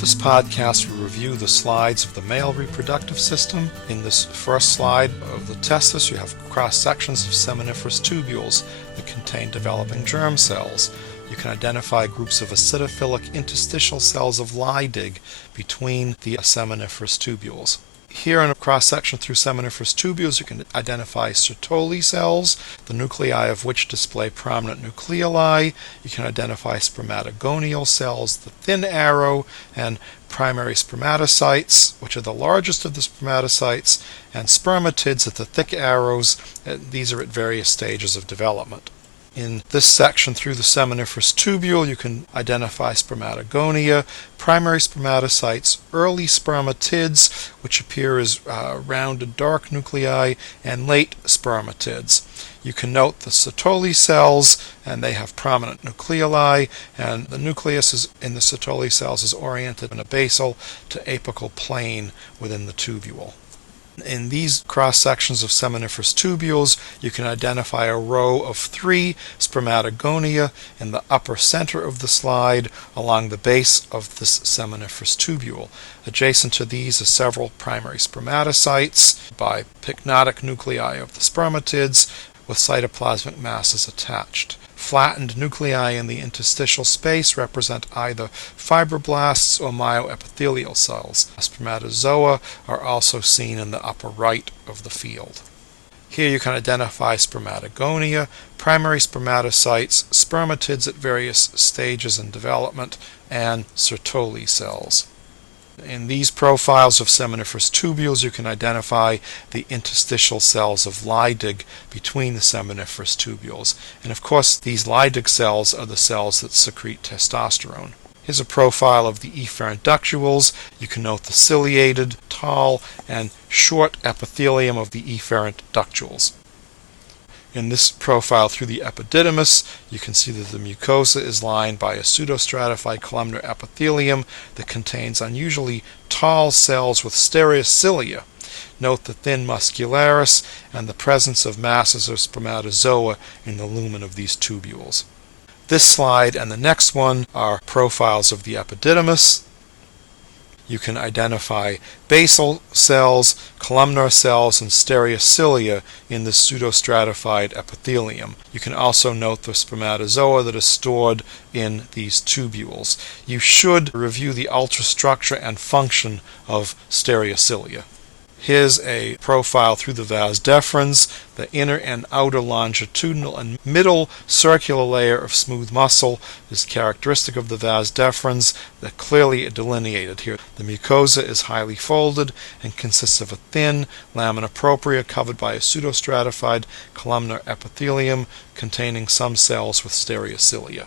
This podcast will review the slides of the male reproductive system. In this first slide of the testis, you have cross-sections of seminiferous tubules that contain developing germ cells. You can identify groups of acidophilic interstitial cells of Leydig between the seminiferous tubules. Here in a cross-section through seminiferous tubules, you can identify Sertoli cells, the nuclei of which display prominent nucleoli. You can identify spermatogonial cells, the thin arrow, and primary spermatocytes, which are the largest of the spermatocytes, and spermatids at the thick arrows. These are at various stages of development. In this section through the seminiferous tubule, you can identify spermatogonia, primary spermatocytes, early spermatids, which appear as rounded dark nuclei, and late spermatids. You can note the Sertoli cells, and they have prominent nucleoli, and the nucleus in the Sertoli cells is oriented in a basal to apical plane within the tubule. In these cross-sections of seminiferous tubules, you can identify a row of 3 spermatogonia in the upper center of the slide along the base of this seminiferous tubule. Adjacent to these are several primary spermatocytes by pycnotic nuclei of the spermatids with cytoplasmic masses attached. Flattened nuclei in the interstitial space represent either fibroblasts or myoepithelial cells. Spermatozoa are also seen in the upper right of the field. Here you can identify spermatogonia, primary spermatocytes, spermatids at various stages in development, and Sertoli cells. In these profiles of seminiferous tubules, you can identify the interstitial cells of Leydig between the seminiferous tubules. And of course, these Leydig cells are the cells that secrete testosterone. Here's a profile of the efferent ductules. You can note the ciliated, tall, and short epithelium of the efferent ductules. In this profile through the epididymis, you can see that the mucosa is lined by a pseudostratified columnar epithelium that contains unusually tall cells with stereocilia. Note the thin muscularis and the presence of masses of spermatozoa in the lumen of these tubules. This slide and the next one are profiles of the epididymis. You can identify basal cells, columnar cells, and stereocilia in the pseudostratified epithelium. You can also note the spermatozoa that is stored in these tubules. You should review the ultrastructure and function of stereocilia. Here's a profile through the vas deferens. The inner and outer longitudinal and middle circular layer of smooth muscle is characteristic of the vas deferens. They're clearly delineated here. The mucosa is highly folded and consists of a thin lamina propria covered by a pseudostratified columnar epithelium containing some cells with stereocilia.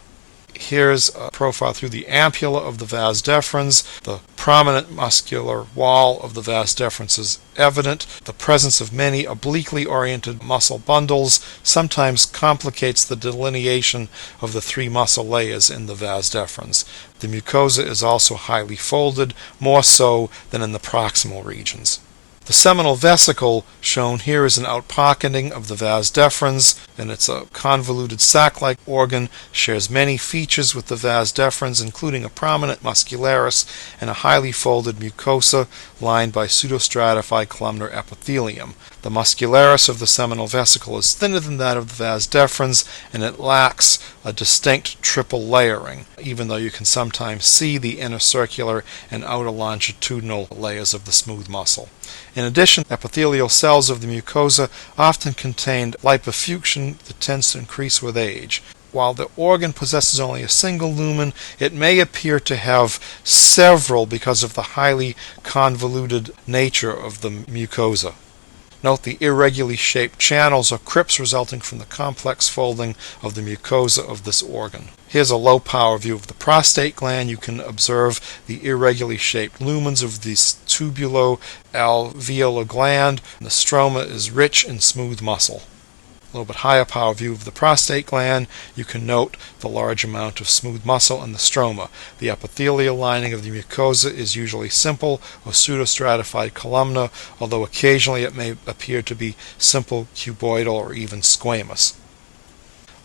Here's a profile through the ampulla of the vas deferens. The prominent muscular wall of the vas deferens is evident. The presence of many obliquely oriented muscle bundles sometimes complicates the delineation of the 3 muscle layers in the vas deferens. The mucosa is also highly folded, more so than in the proximal regions. The seminal vesicle shown here is an outpocketing of the vas deferens, and it's a convoluted sac-like organ, shares many features with the vas deferens, including a prominent muscularis and a highly folded mucosa lined by pseudostratified columnar epithelium. The muscularis of the seminal vesicle is thinner than that of the vas deferens, and it lacks a distinct triple layering, even though you can sometimes see the inner circular and outer longitudinal layers of the smooth muscle. In addition, epithelial cells of the mucosa often contain lipofuscin that tends to increase with age. While the organ possesses only a single lumen, it may appear to have several because of the highly convoluted nature of the mucosa. Note the irregularly shaped channels or crypts resulting from the complex folding of the mucosa of this organ. Here's a low-power view of the prostate gland. You can observe the irregularly shaped lumens of this tubulo-alveolar gland. The stroma is rich in smooth muscle. A little bit higher power view of the prostate gland. You can note the large amount of smooth muscle in the stroma. The epithelial lining of the mucosa is usually simple or pseudostratified columnar, although occasionally it may appear to be simple cuboidal or even squamous.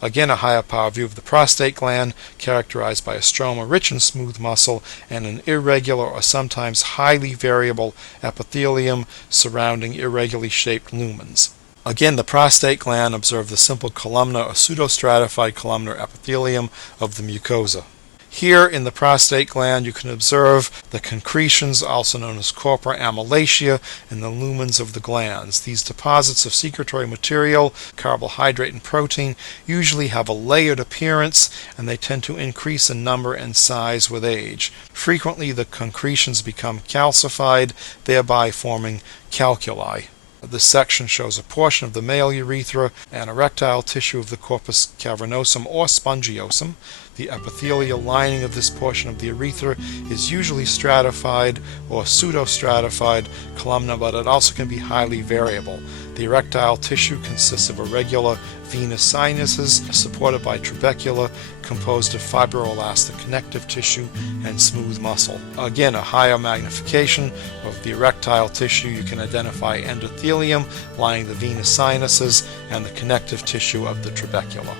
Again, a higher power view of the prostate gland, characterized by a stroma rich in smooth muscle and an irregular or sometimes highly variable epithelium surrounding irregularly shaped lumens. Again, the prostate gland, observe the simple columnar or pseudostratified columnar epithelium of the mucosa. Here in the prostate gland you can observe the concretions, also known as corpora amylacea, in the lumens of the glands. These deposits of secretory material, carbohydrate and protein, usually have a layered appearance, and they tend to increase in number and size with age. Frequently the concretions become calcified, thereby forming calculi. This section shows a portion of the male urethra and erectile tissue of the corpus cavernosum or spongiosum. The epithelial lining of this portion of the urethra is usually stratified or pseudostratified columnar, but it also can be highly variable. The erectile tissue consists of irregular venous sinuses supported by trabecula, composed of fibroelastic connective tissue and smooth muscle. Again, a higher magnification of the erectile tissue, you can identify endothelium lining the venous sinuses and the connective tissue of the trabecula.